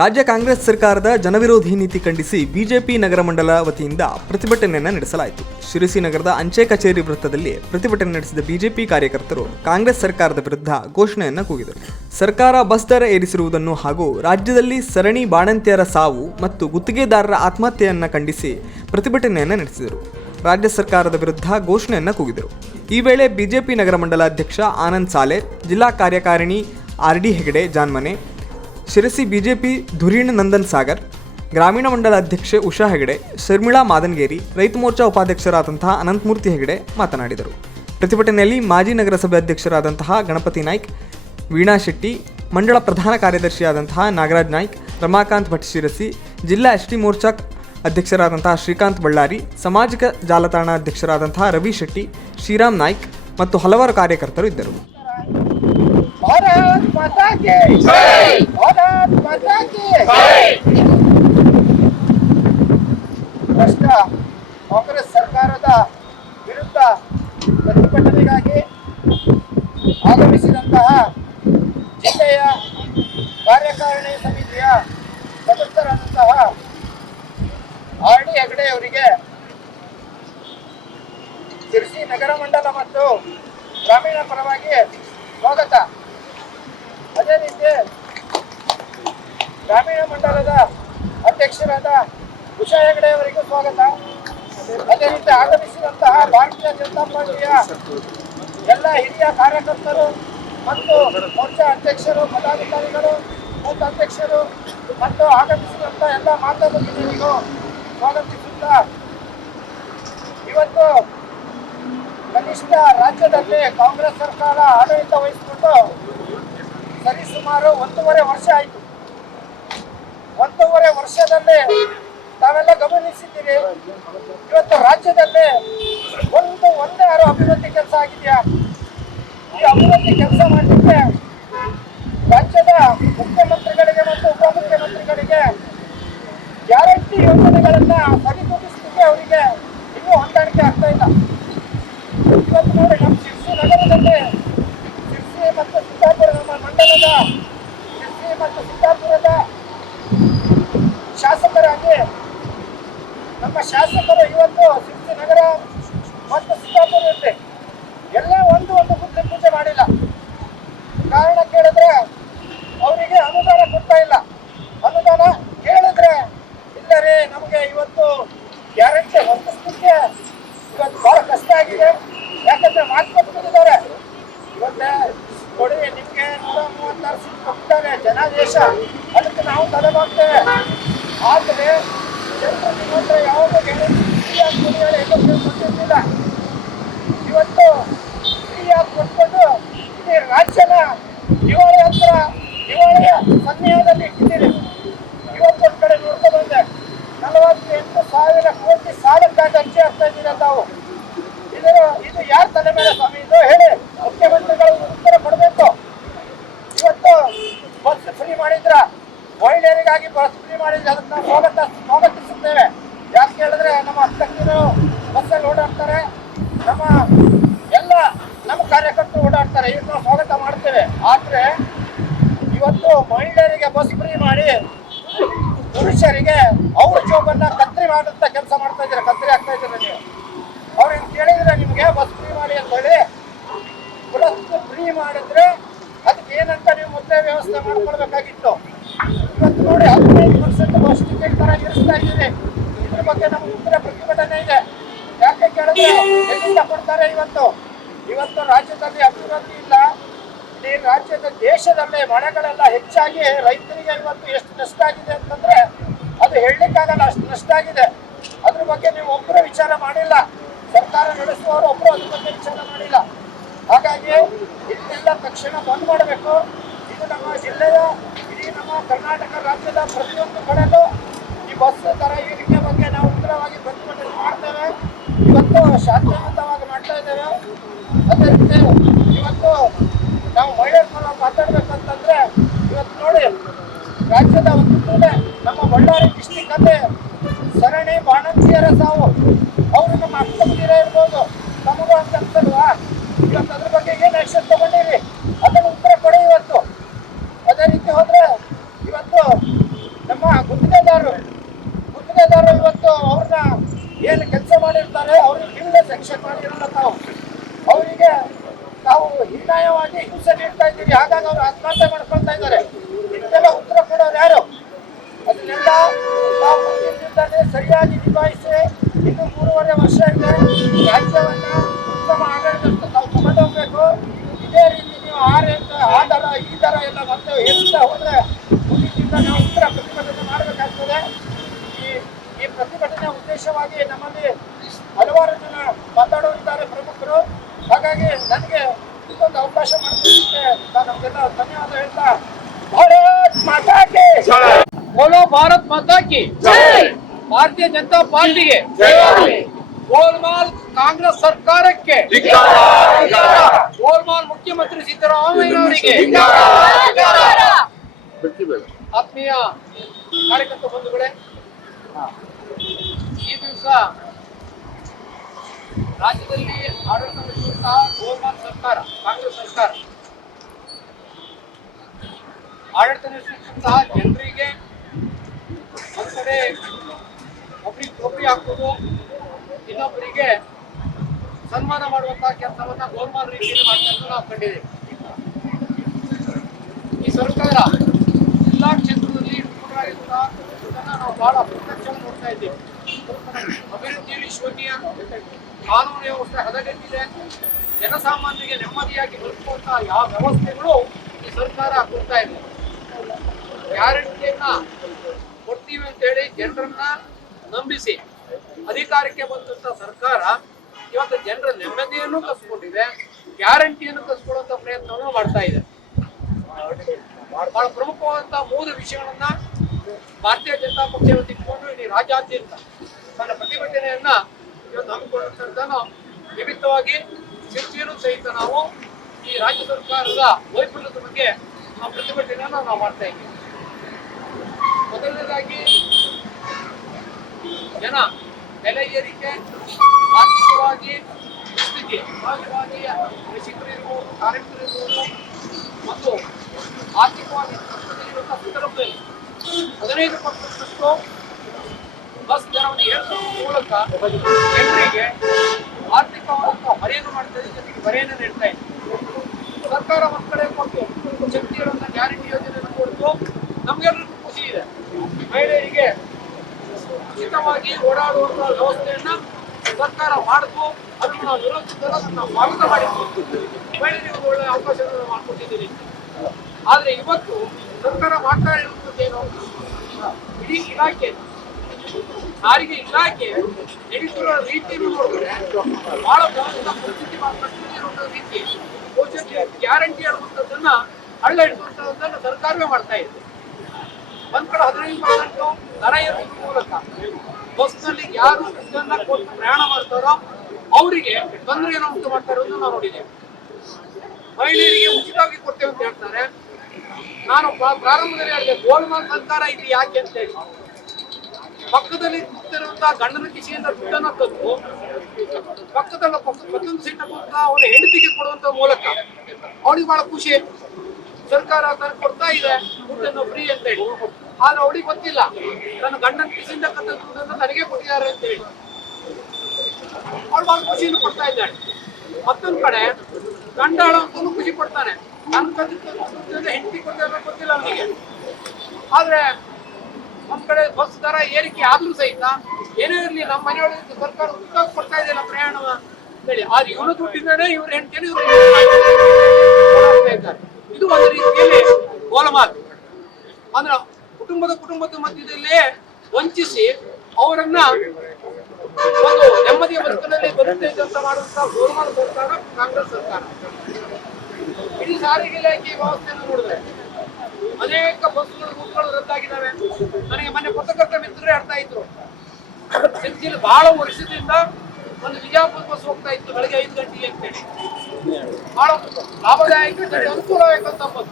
ರಾಜ್ಯ ಕಾಂಗ್ರೆಸ್ ಸರ್ಕಾರದ ಜನವಿರೋಧಿ ನೀತಿ ಖಂಡಿಸಿ ಬಿಜೆಪಿ ನಗರ ಮಂಡಲ ವತಿಯಿಂದ ಪ್ರತಿಭಟನೆಯನ್ನು ನಡೆಸಲಾಯಿತು. ಶಿರಸಿ ನಗರದ ಅಂಚೆ ಕಚೇರಿ ವೃತ್ತದಲ್ಲಿ ಪ್ರತಿಭಟನೆ ನಡೆಸಿದ ಬಿಜೆಪಿ ಕಾರ್ಯಕರ್ತರು ಕಾಂಗ್ರೆಸ್ ಸರ್ಕಾರದ ವಿರುದ್ಧ ಘೋಷಣೆಯನ್ನು ಕೂಗಿದರು. ಸರ್ಕಾರ ಬಸ್ ದರ ಏರಿಸಿರುವುದನ್ನು ಹಾಗೂ ರಾಜ್ಯದಲ್ಲಿ ಸರಣಿ ಬಾಣಂತಿಯರ ಸಾವು ಮತ್ತು ಗುತ್ತಿಗೆದಾರರ ಆತ್ಮಹತ್ಯೆಯನ್ನು ಖಂಡಿಸಿ ಪ್ರತಿಭಟನೆಯನ್ನು ನಡೆಸಿದರು. ರಾಜ್ಯ ಸರ್ಕಾರದ ವಿರುದ್ಧ ಘೋಷಣೆಯನ್ನು ಕೂಗಿದರು. ಈ ವೇಳೆ ಬಿಜೆಪಿ ನಗರ ಮಂಡಲ ಅಧ್ಯಕ್ಷ ಆನಂದ್ ಸಾಲೆ, ಜಿಲ್ಲಾ ಕಾರ್ಯಕಾರಿಣಿ ಆರ್.ಡಿ. ಹೆಗಡೆ ಜಾನ್ಮನೆ, ಶಿರಸಿ ಬಿಜೆಪಿ ಧುರೀಣ್ ನಂದನ್ ಸಾಗರ್, ಗ್ರಾಮೀಣ ಮಂಡಲ ಅಧ್ಯಕ್ಷೆ ಉಷಾ ಹೆಗಡೆ, ಶರ್ಮಿಳಾ ಮಾದನ್ಗೇರಿ, ರೈತ ಮೋರ್ಚಾ ಉಪಾಧ್ಯಕ್ಷರಾದಂತಹ ಅನಂತಮೂರ್ತಿ ಹೆಗಡೆ ಮಾತನಾಡಿದರು. ಪ್ರತಿಭಟನೆಯಲ್ಲಿ ಮಾಜಿ ನಗರಸಭೆ ಅಧ್ಯಕ್ಷರಾದಂತಹ ಗಣಪತಿ ನಾಯ್ಕ್, ವೀಣಾ ಶೆಟ್ಟಿ, ಮಂಡಳ ಪ್ರಧಾನ ಕಾರ್ಯದರ್ಶಿಯಾದಂತಹ ನಾಗರಾಜ್ ನಾಯ್ಕ್, ರಮಾಕಾಂತ್ ಭಟ್ ಶಿರಸಿ, ಜಿಲ್ಲಾ ಎಸ್.ಟಿ. ಮೋರ್ಚಾ ಅಧ್ಯಕ್ಷರಾದಂತಹ ಶ್ರೀಕಾಂತ್ ಬಳ್ಳಾರಿ, ಸಾಮಾಜಿಕ ಜಾಲತಾಣ ಅಧ್ಯಕ್ಷರಾದಂತಹ ರವಿ ಶೆಟ್ಟಿ, ಶ್ರೀರಾಮ್ ನಾಯ್ಕ್ ಮತ್ತು ಹಲವಾರು ಕಾರ್ಯಕರ್ತರು ಇದ್ದರು. ಭಾರತ್ ಮಾತಾ ಕಿ ಜೈ! ಭಾರತ್ ಮಾತಾ ಕಿ ಜೈ! ಭ್ರಷ್ಟ ಕಾಂಗ್ರೆಸ್ ಸರ್ಕಾರದ ವಿರುದ್ಧ ಪ್ರತಿಭಟನೆಗಾಗಿ ಆಗಮಿಸಿದಂತಹ ಜಿಲ್ಲೆಯ ಕಾರ್ಯಕಾರಿಣಿ ಸಮಿತಿಯ ಸದಸ್ಯರಾದಂತಹ ಆರ್.ಡಿ. ಹೆಗಡೆ ಅವರಿಗೆ ಶಿರಸಿ ನಗರ ಮಂಡಲ ಮತ್ತು ಗ್ರಾಮೀಣ ಪರವಾಗಿ ಸ್ವಾಗತ. ಅದೇ ರೀತಿ ಗ್ರಾಮೀಣ ಮಂಡಲದ ಅಧ್ಯಕ್ಷರಾದ ಉಷಾ ಹೆಗಡೆ ಅವರಿಗೂ ಸ್ವಾಗತ. ಅದೇ ರೀತಿ ಆಗಮಿಸಿದಂತಹ ಭಾರತೀಯ ಜನತಾ ಪಾರ್ಟಿಯ ಎಲ್ಲ ಹಿರಿಯ ಕಾರ್ಯಕರ್ತರು ಮತ್ತು ಮೋರ್ಚಾ ಅಧ್ಯಕ್ಷರು, ಪದಾಧಿಕಾರಿಗಳು, ಬೂತ್ ಅಧ್ಯಕ್ಷರು ಮತ್ತು ಆಗಮಿಸಿದಂಥ ಎಲ್ಲ ಮಾಧ್ಯಮದವರಿಗೂ ಸ್ವಾಗತಿಸುತ್ತಾ, ಇವತ್ತು ಕನಿಷ್ಠ ರಾಜ್ಯದಲ್ಲಿ ಕಾಂಗ್ರೆಸ್ ಸರ್ಕಾರ ಆಡಳಿತ ವಹಿಸಿಕೊಂಡು ಸರಿಸುಮಾರು 1.5 ವರ್ಷ ಆಯಿತು. 1.5 ವರ್ಷದಲ್ಲಿ ತಾವೆಲ್ಲ ಗಮನಿಸಿದ್ದೀರಿ, ಇವತ್ತು ರಾಜ್ಯದಲ್ಲಿ ಒಂದೇ ಅಭಿವೃದ್ಧಿ ಕೆಲಸ ಆಗಿದೆಯಾ? ಈ ಅಭಿವೃದ್ಧಿ ಕೆಲಸ ಮಾಡಲಿಕ್ಕೆ ರಾಜ್ಯದ ಮುಖ್ಯಮಂತ್ರಿಗಳಿಗೆ ಮತ್ತು ಉಪಮುಖ್ಯಮಂತ್ರಿಗಳಿಗೆ ಗ್ಯಾರಂಟಿ ಯೋಜನೆಗಳನ್ನ ಸರಿದೂಗಿಸಲಿಕ್ಕೆ ಅವರಿಗೆ ಇನ್ನೂ ಹೊಂದಾಣಿಕೆ ಆಗ್ತಾ ಇಲ್ಲ. ಇವತ್ತು ನೋಡಿ, ನಮ್ಮ ಶಿರಸಿ ನಗರದಲ್ಲಿ ಶಿರಸಿ ಮತ್ತು ಸಿದ್ದಾಪುರ, ನಮ್ಮ ಮಂಡಲದ ಶಿರಸಿ ಮತ್ತು ಸಿದ್ದಾಪುರದ ಶಾಸಕರಾಗಿ ನಮ್ಮ ಶಾಸಕರು ಇವತ್ತು ಶಿರಸಿ ನಗರ ಮತ್ತು ಸಿದ್ದಾಪುರದಲ್ಲಿ ಎಲ್ಲ ಒಂದು ಗುದ್ಲಿ ಪೂಜೆ ಮಾಡಿಲ್ಲ. ಕಾರಣ ಕೇಳಿದ್ರೆ ಅವರಿಗೆ ಅನುದಾನ ಕೊಡ್ತಾ ಇಲ್ಲ. ಅನುದಾನ ಕೇಳಿದ್ರೆ ಇಲ್ಲ ರೀ, ನಮಗೆ ಇವತ್ತು ಗ್ಯಾರಂಟಿ ಹೊಂದಿಸ್ಲಿಕ್ಕೆ ಇವತ್ತು ಬಹಳ ಕಷ್ಟ ಆಗಿದೆ. ಯಾಕಂದ್ರೆ ಮಾತು ಕೊಟ್ಟಿದ್ದಾರೆ, ಇವತ್ತೇ ಕೊಡಿ ನಿಮ್ಗೆ 136 ಸೀಟ್ ಕೊಟ್ಟಿದ್ದಾರೆ, ಜನಾದೇಶ, ಅದಕ್ಕೆ ನಾವು ತಲೆಬಾಗ್ತೇವೆ. ಆದರೆ ಜನರು ನಿಮ್ಮ ಹತ್ರ ಯಾವಾಗ ಫ್ರೀಯಾಗಿ ಕೊಟ್ಟಿರ್ಲಿಲ್ಲ. ಇವತ್ತು ಫ್ರೀಯಾಗಿ ಕೊಟ್ಕೊಂಡು ಇಡೀ ರಾಜ್ಯನ ದಿವಾಳಿಯ ಸನ್ನಿಹದಲ್ಲಿ ಇಟ್ಟಿದ್ದೀರಿ. ಇವತ್ತೊಂದು ಕಡೆ ನೋಡ್ಕೊಂಡು ಬಂದೆ, 48,000 ಕೋಟಿ ಸಾಲಕ್ಕಾಗಿ ಅರ್ಜಿ ಆಗ್ತಾ ಇದ್ದೀರ ತಾವು. ಇದು ಯಾರ ತಲೆ ಮೇಲೆ ಸ್ವಾಮಿ ಇದು ಹೇಳಿ? ಮುಖ್ಯಮಂತ್ರಿಗಳು ಉತ್ತರ ಕೊಡಬೇಕು. ಇವತ್ತು ಬಸ್ ಫ್ರೀ ಮಾಡಿದ್ರ, ಮಹಿಳೆಯರಿಗಾಗಿ ಬಸ್ ಫ್ರೀ ಮಾಡಿದ್ರೆ ಅದಕ್ಕೆ ನಾವು ಸ್ವಾಗತಿಸುತ್ತೇವೆ. ಯಾಕೆ ಹೇಳಿದ್ರೆ ನಮ್ಮ ಅಕ್ಕಂದಿರು ಬಸ್ಸಲ್ಲಿ ಓಡಾಡ್ತಾರೆ, ನಮ್ಮ ಕಾರ್ಯಕರ್ತರು ಓಡಾಡ್ತಾರೆ, ಈಗ ನಾವು ಸ್ವಾಗತ ಮಾಡ್ತೇವೆ. ಆದ್ರೆ ಇವತ್ತು ಮಹಿಳೆಯರಿಗೆ ಬಸ್ ಫ್ರೀ ಮಾಡಿ ಪುರುಷರಿಗೆ ಅವ್ರ ಜೋಬನ್ನ ಕತ್ರಿ ಮಾಡುತ್ತ ಕೆಲಸ ಮಾಡ್ತಾ ಇದ್ದೀರಾ, ಕತ್ರಿ ಆಗ್ತಾ ಇದ್ದೀರಾ ನೀವು. ಅವ್ರಿಗೆ ಕೇಳಿದ್ರೆ ನಿಮ್ಗೆ ಬಸ್ ಫ್ರೀ ಮಾಡಿ ಅಂತ ಹೇಳಿ, ಬಸ್ ಫ್ರೀ ಮಾಡಿದ್ರೆ ಅದಕ್ಕೆ ಏನಂತ ನೀವು ಮೊದಲೇ ವ್ಯವಸ್ಥೆ ಮಾಡ್ಕೊಳ್ಬೇಕಾಗಿತ್ತು. ಇವತ್ತು ನೋಡಿ 15% ಬಸ್ ಟಿಕೆಟ್ ತರ ಇರಿಸ್ತಾ ಇದ್ದೀರಿ. ಇದ್ರ ಬಗ್ಗೆ ನಮ್ಮ ಉತ್ತರ ಪ್ರತಿಭಟನೆ ಇದೆ. ಯಾಕೆ ಕೇಳಿದ್ರೆ ಎಲ್ಲಿಂದ ಕೊಡ್ತಾರೆ? ಇವತ್ತು ರಾಜ್ಯದಲ್ಲಿ ಅಭಿವೃದ್ಧಿ ಇಲ್ಲ. ಈ ರಾಜ್ಯದ ದೇಶದಲ್ಲೇ ಮಳೆಗಳೆಲ್ಲ ಹೆಚ್ಚಾಗಿ ರೈತರಿಗೆ ಇವತ್ತು ಎಷ್ಟು ನಷ್ಟ ಆಗಿದೆ ಅಂತಂದ್ರೆ ಅದು ಹೇಳಲಿಕ್ಕಾಗಲ್ಲ, ಅಷ್ಟು ನಷ್ಟ ಆಗಿದೆ. ಅದ್ರ ಬಗ್ಗೆ ನೀವು ಒಬ್ಬರು ವಿಚಾರ ಮಾಡಿಲ್ಲ. ಸರ್ಕಾರ ನಡೆಸುವವರು ಒಬ್ಬರು ಅದ್ರ ಬಗ್ಗೆ ವಿಚಾರ ಮಾಡಿಲ್ಲ. ಹಾಗಾಗಿ ಇದನ್ನೆಲ್ಲ ತಕ್ಷಣ ಬಂದ್ ಮಾಡಬೇಕು. ಇದು ನಮ್ಮ ಜಿಲ್ಲೆಯ, ಇಡೀ ನಮ್ಮ ಕರ್ನಾಟಕ ರಾಜ್ಯದ ಪ್ರತಿಯೊಂದು ಕಡೆಗೂ ಈ ಬಸ್ ದರ ಏರಿಕೆ ಬಗ್ಗೆ ನಾವು ಉಗ್ರವಾಗಿ ಪ್ರತಿಭಟನೆ ಮಾಡ್ತೇವೆ. ಇವತ್ತು ಶಾಂತಿಯುತವಾಗಿ ಮಾಡ್ತಾ ಇದ್ದೇವೆ. ಅದೇ ರೀತಿ ಇವತ್ತು ನಾವು ಮಹಿಳೆಯರ ಪರ ಮಾತಾಡ್ಬೇಕಂತಂದ್ರೆ ಇವತ್ತು ನೋಡಿ, ರಾಜ್ಯದ ಒಂದು ಕಡೆ ನಮ್ಮ ಬಳ್ಳಾರಿ ಡಿಸ್ಟಿಕ್ ಅಲ್ಲಿ ಸರಣಿ ಬಾಣಂತಿಯರ ಸಾವು, ಅವರು ನಮ್ಮ ಅಕ್ಕಂದಿರ ಇರ್ಬೋದು, ನಮಗೂ ಅಂತ ಅನ್ಸಲ್ವಾ? ಇವತ್ತು ಅದ್ರ ಬಗ್ಗೆ ಏನು ಆಕ್ಷನ್ ತಗೊಂಡಿರಿ? ಅದನ್ನು ಉತ್ತರ ಕೊಡಿ ಇವತ್ತು. ಅದೇ ರೀತಿ ಹೋದ್ರೆ ಇವತ್ತು ಅನ್ಯಾಯವಾಗಿ ಹಿಂಸೆ ನೀಡ್ತಾ ಇದ್ದೀರಿ, ಹಾಗಾಗಿ ಅವರು ಆತ್ಮಹತ್ಯೆ ಮಾಡ್ಕೊಳ್ತಾ ಇದ್ದಾರೆ. ಇದಕ್ಕೆಲ್ಲ ಉತ್ತರ ಕೊಡೋರು ಯಾರು? ಅದನ್ನೆಲ್ಲ ನಾವು ಮುಂದಿನ ದಿನದಲ್ಲಿ ಸರಿಯಾಗಿ ನಿಭಾಯಿಸಿ ಇನ್ನು 3.5 ವರ್ಷ ಇದೆ, ರಾಜ್ಯವನ್ನ ಉತ್ತಮ ಆಡಳಿತ ನಾವು ತಗೊಂಡೋಗ್ಬೇಕು. ಇದೇ ರೀತಿ ನೀವು ಆ ದರ ಈ ದರ ಎಲ್ಲ ಮತ್ತೆ ಹೇಳ್ತಾ ಹೋದ್ರೆ ಮುಂದಿನಿಂದ ನಾವು ಉತ್ತರ ಪ್ರತಿಭಟನೆ ಮಾಡಬೇಕಾಗ್ತದೆ. ಈ ಪ್ರತಿಭಟನೆ ಉದ್ದೇಶವಾಗಿ ನಮ್ಮಲ್ಲಿ ಹಲವಾರು ಜನ ಮಾತಾಡೋರಿದ್ದಾರೆ ಪ್ರಮುಖರು. ಹಾಗಾಗಿ ನನಗೆ ಇದೊಂದು ಅವಕಾಶ ಮಾಡಿಕೊಡಲಿಕ್ಕೆ ನಾನು ನಮಗೆಲ್ಲ ಧನ್ಯವಾದ ಹೇಳ್ತಾ, ಭಾರತ್ ಮಾತಾ ಕಿ बोलो, भारत माता की जय, भारतीय जनता पार्टी के गोलमाल कांग्रेस सरकार के गोलमाल मुख्यमंत्री सिद्धरामಯ್ಯ ಅವರಿಗೆ ಆತ್ಮೀಯ ಕಾರ್ಯಕರ್ತ ಬಂಧುಗಳೇ, ಈ ದಿವಸ ರಾಜ್ಯದಲ್ಲಿ ಆಡಳಿತ ನಡೆಸುವಂತಹ ಗೋಲ್ಮಾಲ್ ಸರ್ಕಾರ, ಕಾಂಗ್ರೆಸ್ ಸರ್ಕಾರ ಆಡಳಿತ ನಡೆಸುವಂತಹ ಜನರಿಗೆ ಒಂದು ಕಡೆ ಒಬ್ಬರಿಗೆ ಟೋಪಿ ಹಾಕೋದು, ಇನ್ನೊಬ್ಬರಿಗೆ ಸನ್ಮಾನ ಮಾಡುವಂತಹ ಕೆಲಸವನ್ನ ಗೋಲ್ಮಾಲ್ ರೀತಿಯಲ್ಲಿ ಮಾಡ್ತಾ ನಾವು ಕಂಡಿದ್ದೇವೆ. ಈ ಸರ್ಕಾರ ಎಲ್ಲಾ ಕ್ಷೇತ್ರದಲ್ಲಿ ವಿಫಲರಾಗಿರುವುದನ್ನು ನಾವು ಬಹಳ ಪ್ರತ್ಯಕ್ಷವಾಗಿ ನೋಡ್ತಾ ಇದ್ದೇವೆ. ಅಭಿವೃದ್ಧಿಯಲ್ಲಿ ಶೂನ್ಯ, ಕಾನೂನು ವ್ಯವಸ್ಥೆ ಹದಗೆಟ್ಟಿದೆ, ಜನಸಾಮಾನ್ಯರಿಗೆ ನೆಮ್ಮದಿಯಾಗಿ ಬದುಕುವಂತಹ ಯಾವ ವ್ಯವಸ್ಥೆಗಳು ಈ ಸರ್ಕಾರ ಕೊಡ್ತಾ ಇದೆ. ಗ್ಯಾರಂಟಿಯನ್ನ ಕೊಡ್ತೀವಿ ಅಂತ ಹೇಳಿ ಜನರನ್ನ ನಂಬಿಸಿ ಅಧಿಕಾರಕ್ಕೆ ಬಂದಂತ ಸರ್ಕಾರ ಇವತ್ತು ಜನರ ನೆಮ್ಮದಿಯನ್ನು ಕಸ್ಕೊಂಡಿದೆ, ಗ್ಯಾರಂಟಿಯನ್ನು ಕಸ್ಕೊಳ್ಳುವಂತ ಪ್ರಯತ್ನವನ್ನು ಮಾಡ್ತಾ ಇದೆ. ಬಹಳ ಪ್ರಮುಖವಾದಂತಹ 3 ವಿಷಯಗಳನ್ನ ಭಾರತೀಯ ಜನತಾ ಪಕ್ಷವನ್ನು ತಿಳ್ಕೊಂಡು ಇಡೀ ರಾಜ್ಯಾದ್ಯಂತ ತನ್ನ ಪ್ರತಿಭಟನೆಯನ್ನ ಇವತ್ತು ಹಮ್ಮಿಕೊಳ್ಳುವಂತದ್ದನ್ನು ನಿಮಿತ್ತವಾಗಿ ಶಿರ್ಸಿಯಲ್ಲೂ ಸಹಿತ ನಾವು ಈ ರಾಜ್ಯ ಸರ್ಕಾರದ ವೈಫಲ್ಯದ ಬಗ್ಗೆ ನಾವು ಪ್ರತಿಭಟನೆಯನ್ನು ನಾವು ಮಾಡ್ತಾ ಇದ್ದೀವಿ. ಮೊದಲನೇದಾಗಿ ಜನ ಬೆಲೆ ಏರಿಕೆ, ಆರ್ಥಿಕವಾಗಿ ಸ್ಥಿತಿ, ಸಹಜವಾಗಿ ಕೃಷಿಕರಿರ್ಬೋದು, ಕಾರ್ಮಿಕರಿರ್ಬೋದು ಮತ್ತು ಆರ್ಥಿಕವಾಗಿ ಕಷ್ಟದಲ್ಲಿರುವಂತಹ ಸಂದರ್ಭದಲ್ಲಿ 15% ಬಸ್ ದರವನ್ನು ಏರಿಸುವ ಮೂಲಕ ಜನರಿಗೆ ಆರ್ಥಿಕವಾದಂತಹ ಹೊರೆಯನ್ನು ಮಾಡ್ತಾ ಇದೆ, ಜೊತೆಗೆ ಹೊರೆಯನ್ನು ನೀಡ್ತಾ ಇದೆ. ಸರ್ಕಾರ ಒಂದ್ ಕಡೆ ಕೊಟ್ಟು ಶಕ್ತಿಗಳನ್ನು ಗ್ಯಾರಂಟಿ ಯೋಜನೆಯನ್ನು ಕೊಟ್ಟು ನಮ್ಗೆಲ್ಲರಿಗೂ ಖುಷಿ ಇದೆ. ಮಹಿಳೆಯರಿಗೆ ಉಚಿತವಾಗಿ ಓಡಾಡುವಂತಹ ವ್ಯವಸ್ಥೆಯನ್ನ ಸರ್ಕಾರ ಮಾಡಿದ್ದು, ಅದನ್ನು ನಾವು ವಿರೋಧಿಸಿದ್ದಲ್ಲ, ನಾವು ಸ್ವಾಗತ ಮಾಡಿದ್ವಿ. ಮಹಿಳೆಯರಿಗೆ ಒಳ್ಳೆಯ ಅವಕಾಶಗಳನ್ನು ಮಾಡಿಕೊಟ್ಟಿದ್ದೀರಿ. ಆದ್ರೆ ಇವತ್ತು ಸರ್ಕಾರ ಮಾಡ್ತಾ ಇರುವಂತದ್ದೇನು, ಇಡೀ ಇಲಾಖೆ ಸಾರಿಗೆ ಇಲಾಖೆ ನಡೀತಿರೋ ರೀತಿಯನ್ನು ನೋಡಿದ್ರೆ ಬಹಳ ಪರಿಸ್ಥಿತಿ ಇರುವಂತಹ ರೀತಿ ಗ್ಯಾರಂಟಿ ಅನ್ನುವಂಥದ್ದನ್ನ ಹಳ್ಳ ಇಡುವಂತದ್ದನ್ನ ಸರ್ಕಾರವೇ ಮಾಡ್ತಾ ಇದೆ. ಒಂದ್ ಕಡೆ 15% ದರ ಏರಿಸುವ ಮೂಲಕ ಬಸ್ನಲ್ಲಿ ಯಾರು ಇದನ್ನ ಕೊಟ್ಟು ಪ್ರಯಾಣ ಮಾಡ್ತಾರೋ ಅವರಿಗೆ ತೊಂದರೆಯನ್ನು ಉಂಟು ಮಾಡ್ತಾ ಇರೋದನ್ನ ನಾವು ನೋಡಿದ್ದೇವೆ. ಮಹಿಳೆಯರಿಗೆ ಉಚಿತವಾಗಿ ಕೊಡ್ತೇವೆ ಅಂತ ಹೇಳ್ತಾರೆ. ನಾನು ಪ್ರಾರಂಭದಲ್ಲಿ ಹೇಳಿದೆ, ಗೋಲ್ಮಾಲ್ ಸರ್ಕಾರ ಇದು ಯಾಕೆ ಅಂತ ಹೇಳಿ. ಪಕ್ಕದಲ್ಲಿ ಕೂತಿರುವಂತಹ ಗಂಡನ ಕಿಸೆಯಿಂದ ದುಡ್ಡನ್ನು ತಂದು ಪಕ್ಕದಲ್ಲ ಮತ್ತೊಂದು ಸೀಟ್ ಕೊಡ್ತಾ ಅವರ ಹೆಂಡತಿಗೆ ಕೊಡುವಂತ ಮೂಲಕ ಅವಳಿಗೆ ಬಹಳ ಖುಷಿ, ಸರ್ಕಾರ ತನಗೆ ಕೊಡ್ತಾ ಇದೆ ದುಡ್ಡನ್ನು ಫ್ರೀ ಅಂತ ಹೇಳಿ. ಆದ್ರೆ ಅವಳಿಗೆ ಗೊತ್ತಿಲ್ಲ ತನ್ನ ಗಂಡನ ಕಿಸೆಯಿಂದ ಕತ್ತ ದುಡ್ಡನ್ನು ನನಗೆ ಕೊಟ್ಟಿದ್ದಾರೆ ಅಂತ ಹೇಳಿ ಅವಳು ಬಹಳ ಖುಷಿಯನ್ನು ಕೊಡ್ತಾ ಇದ್ದಾಳೆ. ಮತ್ತೊಂದು ಕಡೆ ಗಂಡಾಳ ಅಂತಲೂ ಖುಷಿ ಪಡ್ತಾನೆ, ನನ್ನ ಕತ್ತಿದ್ದ ಹೆಂಡತಿ ಗೊತ್ತಿಲ್ಲ ಅವನಿಗೆ. ಆದ್ರೆ ಒಂದ್ ಕಡೆ ಬಸ್ ದರ ಏರಿಕೆ ಆದ್ರೂ ಸಹಿತ ಏನೇ ಇರಲಿ ನಮ್ಮ ಮನೆಯೊಳಗೆ ಸರ್ಕಾರ ಉಚಿತ ಕೊಡ್ತಾ ಇದೆಯಲ್ಲ ಪ್ರಯಾಣ ಹೇಳಿ, ಆದ್ರೆ ಇವನು ದುಡ್ಡಿಂದಾನೆ ಇವ್ರ ಹೆಂಡತಿಯನ್ನು ಇದ್ದಾರೆ. ಇದು ಒಂದು ರೀತಿಯಲ್ಲಿ ಗೋಲಮಾಲ್ ಅಂದ್ರೆ ಕುಟುಂಬದ ಮಧ್ಯದಲ್ಲೇ ವಂಚಿಸಿ ಅವರನ್ನ ಒಂದು ನೆಮ್ಮದಿಯ ಬದುಕಿನಲ್ಲಿ ಬದುಕಬೇಕು ಅಂತ ಮಾಡುವಂತಹ ಗೋಲಮಾಲ್ ಸರ್ಕಾರ ಕಾಂಗ್ರೆಸ್ ಸರ್ಕಾರ. ಇಡೀ ಸಾರಿಗೆ ಇಲಾಖೆ ವ್ಯವಸ್ಥೆಯನ್ನು ನೋಡಿದ್ರೆ ಅನೇಕ ಬಸ್ಗಳು ರೂಟ್ಗಳು ರದ್ದಾಗಿದ್ದಾವೆ. ನನಗೆ ಮೊನ್ನೆ ಪತ್ರಕರ್ತ ಮಿತ್ರರೇ ಹೇಳ್ತಾ ಇದ್ರು, ಶಿರ್ಸಿಯಲ್ಲಿ ಬಹಳ ವರ್ಷದಿಂದ ಒಂದು ವಿಜಯಪುರ ಬಸ್ ಹೋಗ್ತಾ ಇತ್ತು ಬೆಳಗ್ಗೆ 5 ಗಂಟೆಗೆ ಅಂತೇಳಿ. ಬಹಳ ಲಾಭದಾಯಕ ಅನುಕೂಲವಾಗಂತ ಬಸ್.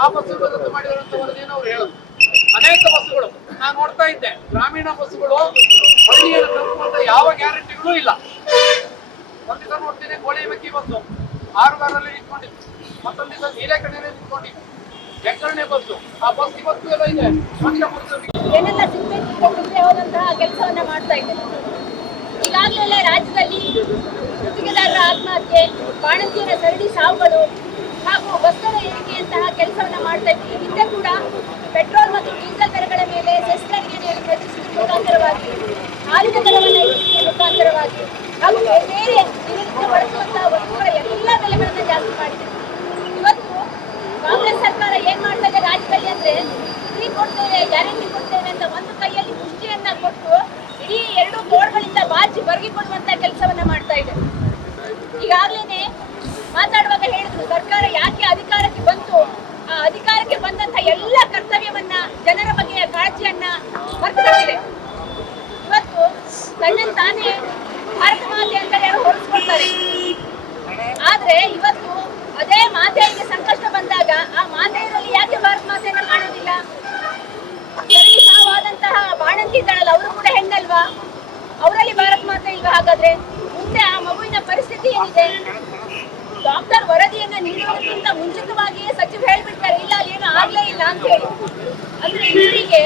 ಆ ಬಸ್ ರದ್ದು ಮಾಡಿರುವಂತ ವರದಿಯನ್ನು ಅವ್ರು ಹೇಳೋದು. ಅನೇಕ ಬಸ್ಸುಗಳು ನಾನು ನೋಡ್ತಾ ಇದ್ದೆ, ಗ್ರಾಮೀಣ ಬಸ್ಸುಗಳು ಹಳ್ಳಿಯನ್ನು ತಲುಪುವಂತ ಯಾವ ಗ್ಯಾರಂಟಿಗಳೂ ಇಲ್ಲ. ಒಂದ್ ದಿವಸ ನೋಡ್ತೇನೆ ಕೋಳಿಮಕ್ಕಿ ಬಸ್ಸು 6 ಬಾರಲ್ಲಿ ನಿಂತ್ಕೊಂಡಿತ್ತು, ಮತ್ತೊಂದು ದಿವಸ ನೀಲೇಕಣ್ಣಿನಲ್ಲಿ ನಿಂತ್ಕೊಂಡಿತ್ತು, ಹೆಗ್ಗರಣೆ ಬಸ್ಸು. ಆ ಬಸ್ ಇವತ್ತು ಎಲ್ಲ ಇದೆ. ಏನೆಲ್ಲ ಸಿಗ್ಬೇಕು ಹೋದಂತಹ ಕೆಲಸವನ್ನ ಮಾಡ್ತಾ ಇದ್ದೇನೆ. ಈಗ ಈಗಾಗಲೇ ರಾಜ್ಯದಲ್ಲಿ ಗುತ್ತಿಗೆದಾರರ ಆತ್ಮಹತ್ಯೆ, ಬಾಣಂತಿಯರ ಸರಣಿ ಸಾವುಗಳು ಹಾಗೂ ಬಸ್ಗಳ ಏರಿಕೆಯಂತಹ ಕೆಲಸವನ್ನ ಮಾಡ್ತಾ ಇದ್ದೀವಿ. ಹಿಂದೆ ಕೂಡ ಪೆಟ್ರೋಲ್ ಮತ್ತು ಡೀಸೆಲ್ ದರಗಳ ಮೇಲೆ ಸೆಸ್ ತೆರಿಗೆಯನ್ನು ಹೆಚ್ಚಿಸುವ ಮುಖಾಂತರವಾಗಿ, ಹಾಲಿನ ದರವನ್ನು ಹೆಚ್ಚಿಸುವ ಮುಖಾಂತರವಾಗಿ ಹಾಗೂ ಬೇರೆ ದಿನನಿತ್ಯ ಬಳಸುವಂತಹ ವಸ್ತುಗಳ ಎಲ್ಲ ಬೆಲೆಗಳನ್ನು ಜಾಸ್ತಿ ಮಾಡಿದೆ. ಇವತ್ತು ಕಾಂಗ್ರೆಸ್ ಸರ್ಕಾರ ಏನ್ ಮಾಡ್ತಾ ಇದೆ ರಾಜ್ಯದಲ್ಲಿ ಅಂದ್ರೆ, ಫ್ರೀ ಕೊಡ್ತೇವೆ, ಗ್ಯಾರಂಟಿ ಕೊಡ್ತೇವೆ ಅಂತ ಒಂದು ಕೈಯಲ್ಲಿ ಮುಷ್ಟಿಯನ್ನ ಕೊಟ್ಟು ಇಡೀ 2 ಗೋಡ್ಗಳಿಂದ ಬಾಚಿ ಬರಗಿ ಕೊಡುವಂತ ಕೆಲಸವನ್ನ ಮಾಡ್ತಾ ಇದೆ. ಈಗಾಗಲೇ ಮಾತಾಡುವಾಗ ಹೇಳಿದ್ರು, ಸರ್ಕಾರ ಯಾಕೆ ಅಧಿಕಾರಕ್ಕೆ ಬಂತು, ಆ ಅಧಿಕಾರಕ್ಕೆ ಬಂದಂತ ಎಲ್ಲ ಕರ್ತವ್ಯವನ್ನ, ಜನರ ಬಗೆಯ ಕಾಳಜಿಯನ್ನ ಮರೆತುಬಿಟ್ಟಿದೆ. ಇವತ್ತು ತನ್ನನ್ನು ತಾನೇ ಭಾರತ ಮಾತೆ ಅಂತ ಹೊರಸ್ಕೊಳ್ತಾರೆ. ಆದ್ರೆ ಇವತ್ತು ಅದೇ ಮಾತೆಯರಿಗೆ ಸಂಕಷ್ಟ ಬಂದಾಗ ಆ ಮಾತೆಯರಲ್ಲಿ ಯಾಕೆ ಭಾರತ ಮಾತೆಯನ್ನ ಕಾಣೋದಿಲ್ಲ? ಸರಣಿ ಸಾವಾದಂತಹ ಬಾಣಂತಿ ಇದ್ದಾಳಲ್ಲ, ಅವರು ಕೂಡ ಹೆಣ್ಣಲ್ವಾ? ಅವರಲ್ಲಿ ಭಾರತ ಮಾತೆ ಇಲ್ವಾ? ಹಾಗಾದ್ರೆ ಮುಂದೆ ಆ ಮಗುವಿನ ಪರಿಸ್ಥಿತಿ ಏನಿದೆ? ಡಾಕ್ಟರ್ ವರದಿಯನ್ನ ನೀಡುವುದಕ್ಕಿಂತ ಮುಂಚಿತವಾಗಿಯೇ ಸಚಿವರು ಹೇಳ್ಬಿಡ್ತಾರೆ, ಇಲ್ಲ ಏನು ಆಗ್ಲೇ ಇಲ್ಲ ಅಂತ ಹೇಳಿ. ಅಂದ್ರೆ ಇವರಿಗೆ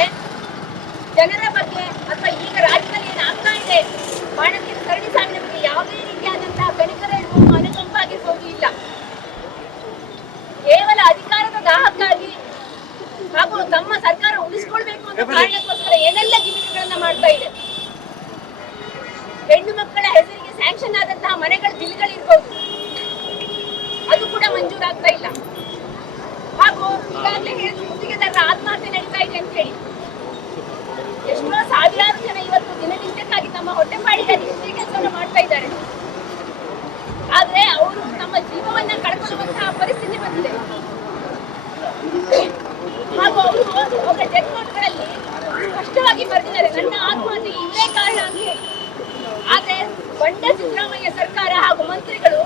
ಜನರ ಬಗ್ಗೆ ಅಥವಾ ಈಗ ರಾಜ್ಯದಲ್ಲಿ ಏನಾಗ್ತಾ ಇದೆ ಬಾಣಂತಿಯರ ಸರಣಿ ಸಾವಿನ ಬಗ್ಗೆ ಯಾವುದೇ ರೀತಿಯಾದಂತಹ ಕನಿಕರ ಇರ್ಬೋದು, ಅನುಕಂಪ ಆಗಿರ್ಬೋದು ಇಲ್ಲ. ಕೇವಲ ಅಧಿಕಾರದ ದಾಹಕ್ಕಾಗಿ ಹಾಗೂ ತಮ್ಮ ಸರ್ಕಾರ ಉಳಿಸಿಕೊಳ್ಬೇಕು ಅನ್ನೋ ಕಾರಣಕ್ಕೋಸ್ಕರ ಏನೆಲ್ಲ ಗಿಮಿಕ್ಗಳನ್ನ ಮಾಡ್ತಾ ಇದೆ. ಹೆಣ್ಣು ಮಕ್ಕಳ ಹೆಸರಿಗೆ ಸ್ಯಾಂಕ್ಷನ್ ಆದಂತಹ ಮನೆಗಳ ಬಿಲ್ಗಳಿರ್ಬೋದು, ಅದು ಕೂಡ ಮಂಜೂರಾಗ್ತಾ ಇಲ್ಲ. ಹಾಗೂ ಈಗಾಗಲೇ ಹೇಳಿದ್ರು ಗುತ್ತಿಗೆದಾರರ ಆತ್ಮಹತ್ಯೆ ನಡೀತಾ ಇದೆ ಅಂತ ಹೇಳಿ. ಎಷ್ಟೋ ಸಾವಿರಾರು ಜನ ಇವತ್ತು ದಿನನಿತ್ಯಕ್ಕಾಗಿ ತಮ್ಮ ಹೊಟ್ಟೆಪಾಡಿಗಾಗಿ ಕೃಷಿ ಕೆಲಸವನ್ನು ಮಾಡ್ತಾ ಇದ್ದಾರೆ. ಆದ್ರೆ ಅವರು ತಮ್ಮ ಜೀವವನ್ನ ಕಳ್ಕೊಳ್ಳುವಂತಹ ಪರಿಸ್ಥಿತಿ ಬಂದಿದೆ. ಹಾಗೂ ಅವರು ಅವರ ಡೆತ್ ನೋಟ್ಗಳಲ್ಲಿ ಸ್ಪಷ್ಟವಾಗಿ ಬರೆದಿದ್ದಾರೆ, ನನ್ನ ಆತ್ಮಹತ್ಯೆಗೆ ಇವರೇ ಕಾರಣ ಅಂತ ಹೇಳಿ. ಆದ್ರೆ ಬಂಡ ಸಿದ್ದರಾಮಯ್ಯ ಸರ್ಕಾರ ಹಾಗೂ ಮಂತ್ರಿಗಳು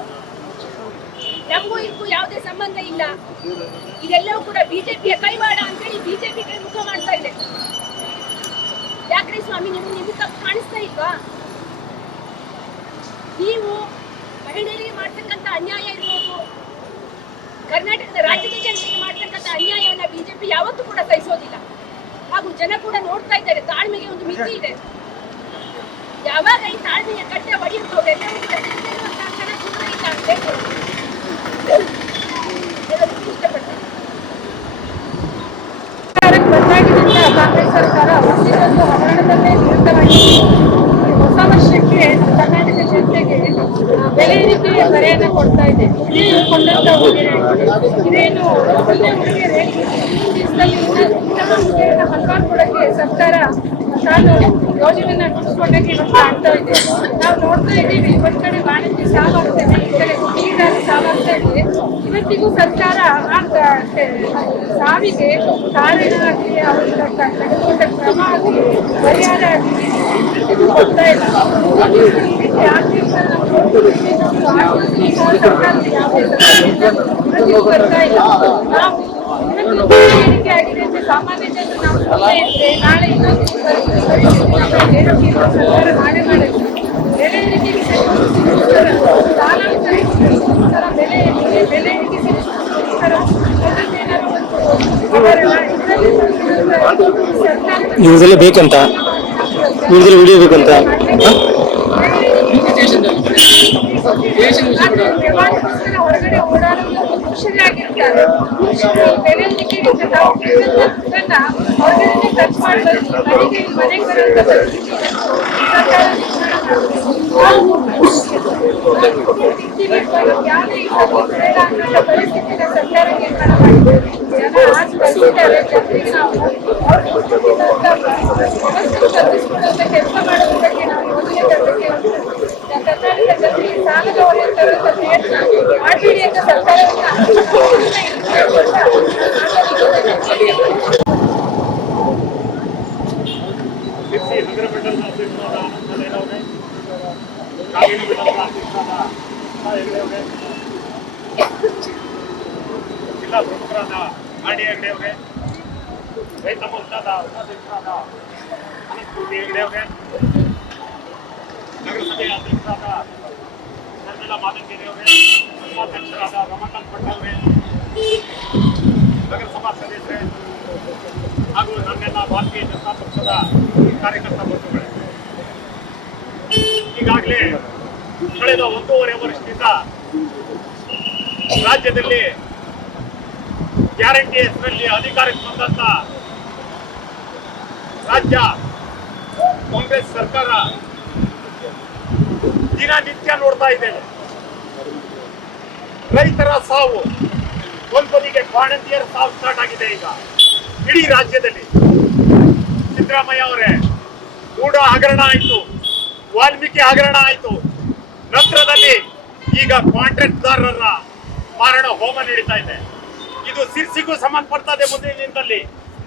ನಮಗೂ ಇದಕ್ಕೂ ಯಾವುದೇ ಸಂಬಂಧ ಇಲ್ಲ, ಇದೆಲ್ಲವೂ ಕೂಡ ಬಿಜೆಪಿಯ ಕೈವಾಡ ಅಂತೇಳಿ ಬಿಜೆಪಿ ಕಡೆ ಮುಖ ಮಾಡ್ತಾ ಇದೆ. ಯಾಕ್ರಿ ಸ್ವಾಮಿ, ನಿಮ್ಗೆ ತಪ್ಪು ಕಾಣಿಸ್ತಾ ಇಲ್ವಾ? ನೀವು ಮಹಿಳೆಯರಿಗೆ ಮಾಡ್ತಕ್ಕಂಥ ಅನ್ಯಾಯ ಇರ್ಬೋದು, ಕರ್ನಾಟಕದ ರಾಜ್ಯದ ಜನತೆಗೆ ಮಾಡ್ತಕ್ಕಂಥ ಅನ್ಯಾಯವನ್ನ ಬಿಜೆಪಿ ಯಾವತ್ತೂ ಕೂಡ ಸಹಿಸೋದಿಲ್ಲ. ಹಾಗೂ ಜನ ಕೂಡ ನೋಡ್ತಾ ಇದ್ದಾರೆ, ತಾಳ್ಮೆಗೆ ಒಂದು ಮಿತಿ ಇದೆ. ಯಾವಾಗ ಈ ತಾಳ್ಮೆಯ ಕಟ್ಟೆ ಒಡೆಯುತ್ತೋ ಎಲ್ಲವೂ ಕೂಡ ತಿರುಗಿರುವಂತಹ ಜನ ಕೂಡ ಇಲ್ಲ ಅಂತ ಇಷ್ಟಪಡ್ತಾರೆ. ಬಂದಾಗಿನಿಂದ ಕಾಂಗ್ರೆಸ್ ಸರ್ಕಾರ ಒಂದಿನೊಂದು ಹಗರಣದಲ್ಲೇ ನಿರತವಾಗಿ ಹೊಸ ವರ್ಷಕ್ಕೆ ಕರ್ನಾಟಕ ಜನತೆಗೆ ಬೆಲೆ ಏರಿಕೆಯ ಕರೆಯನ್ನು ಕೊಡ್ತಾ ಇದೆ. ಇದೇ ಕೊಂಡಂತ ಇದೇನು ಒಳ್ಳೆ ಉಡುಗೊರೆ, ದೇಶದಲ್ಲಿ ಉತ್ತಮ ಉಡುಗೊರೆಯನ್ನು ಹಲವಾರು ಕೊಡಕ್ಕೆ ಸರ್ಕಾರ ತಾನು ಯೋಜನೆಯನ್ನ ರೂಪಿಸ್ಕೊಂಡಾಗ ಇವತ್ತು ಆಗ್ತಾ ಇದೆ. ನಾವು ನೋಡ್ತಾ ಇದ್ದೀವಿ, ಒಂದ್ ಕಡೆ ಬಾಣಂತಿ ಸಾವಾಗ್ತದೆ, ಈ ಕಡೆ ಗುತ್ತಿಗೆದಾರ ಸಾವಾಗ್ತಾ ಇದೆ. ಇವತ್ತಿಗೂ ಸರ್ಕಾರ ಸಾವಿಗೆ ಕಾರಣ ಆಗಲಿ, ಅವರಿಂದ ತೆಗೆದುಕೊಂಡ ಕ್ರಮ ಆಗಲಿ, ಪರಿಹಾರ ಆಗಲಿ ಕೊಡ್ತಾ ಇಲ್ಲ. ಸರ್ಕಾರದ ಯಾವುದೇ ಬರ್ತಾ ಇಲ್ಲ. ನಾವು ಏರಿಕೆ ಆಗಿದೆ ಅಂತ ಸಾಮಾನ್ಯ ಜನರು ನಾವು ಸುಮ್ಮನೆ ಇದ್ರೆ ನಾಳೆ ಇನ್ನೊಂದು ಸರ್ಕಾರ ಮಾಡೇ ಮಾಡುತ್ತೆ. ಬೆಲೆ ಏರಿಕೆಗೆ ಸಾಲ ಬೆಲೆ ಏರಿಕೆ ಇವ್ರದೆಲ್ಲ ಬೇಕಂತ, ಇವ್ರದೆಲ್ಲ ವಿಡಿಯೋ ಬೇಕಂತ ಹೊರಗಡೆ ಓಡಾಡೋದು ಖುಷಿಯಾಗಿರ್ತಾರೆ. ಬೆಲೆ ಏರಿಕೆಗಿಂತ ನಾವು ಹೊರಗಡೆ ಖರ್ಚು ಮಾಡಬೇಕು, ಮನೆಗೆ ಬರುವಂತ ಪರಿಸ್ಥಿತಿ ಪರಿಸ್ಥಿತಿನ ಸರ್ಕಾರ ನಿರ್ಮಾಣ ಮಾಡಿದೆ. ಜನ ಆಚೆ ಕಲಿಸಿದ್ದಾರೆ, ಜನರಿಗೆ ನಾವು ಸ್ಪರ್ಧಿಸಿಕೊಳ್ಳುವಂತ ಕೆಲಸ ಮಾಡೋದಕ್ಕೆ ನಾವು ಯೋಜನೆ ತರಬೇಕು. ಕರ್ನಾಟಕ ಜನರಿಗೆ ಸಾಲದ ಹೊರೆ ತರುವಂತ ಪ್ರಯತ್ನ ಮಾಡಬೇಡಿ ಅಂತ ಸರ್ಕಾರವನ್ನ ಜಿಲ್ಲಾ ಪ್ರಮುಖರಾದ ಮಾಡಿ ಹೆಗ್ಡೆ ಅವರೇ, ರೈತ ಮೊತ್ತದ ಉಪಾಧ್ಯಕ್ಷರಾದ ಅನಂತಪೂರ್ತಿ ಹೆಗ್ಡೆ ಅವರೇ, ನಗರಸಭೆಯ ಅಧ್ಯಕ್ಷರಾದ ಶರ್ಮಿಳಾ ಮಾದಂಗೇರಿ ಅವರೇ, ಉಪಾಧ್ಯಕ್ಷರಾದ ರಮಾಕಾಂತ್ ಭಟ್ ಅವರೇ, ನಗರಸಭಾ ಸದಸ್ಯರೇ ಹಾಗೂ ನನ್ನೆಲ್ಲ ಭಾರತೀಯ ಜನತಾ ಪಕ್ಷದ ಕಾರ್ಯಕರ್ತ ಬಂಧುಗಳೇ, ಈಗಾಗಲೇ ಕಳೆದ 1.5 ವರ್ಷದಿಂದ ರಾಜ್ಯದಲ್ಲಿ ಗ್ಯಾರಂಟಿ ಹೆಸರಲ್ಲಿ ಅಧಿಕಾರಕ್ಕೆ ಬಂದಂತ ರಾಜ್ಯ ಕಾಂಗ್ರೆಸ್ ಸರ್ಕಾರ ದಿನನಿತ್ಯ ನೋಡ್ತಾ ಇದ್ದೇವೆ. ರೈತರ ಸಾವು, ಒಂದು ಬದಿಗೆ ಬಾಣಂತಿಯರ ಸಾವು ಸ್ಟಾರ್ಟ್ ಆಗಿದೆ. ಈಗ ಇಡೀ ರಾಜ್ಯದಲ್ಲಿ ಸಿದ್ದರಾಮಯ್ಯ ಅವರೇ ಕೂಡ ಹಗರಣ ಆಯ್ತು, ವಾಲ್ಮೀಕಿ ಹಗರಣ ಆಯ್ತು, ನಂತರದಲ್ಲಿ ಈಗ ಕಾಂಟ್ರಾಕ್ಟ್ದಾರರ ಮಾರಣ ಹೋಮ ನಡೀತಾ ಇದೆ. ಇದು ಸಿರ್ಸಿಗೂ ಸಂಬಂಧಪಡ್ತದೆ. ಮುಂದಿನ ದಿನದಲ್ಲಿ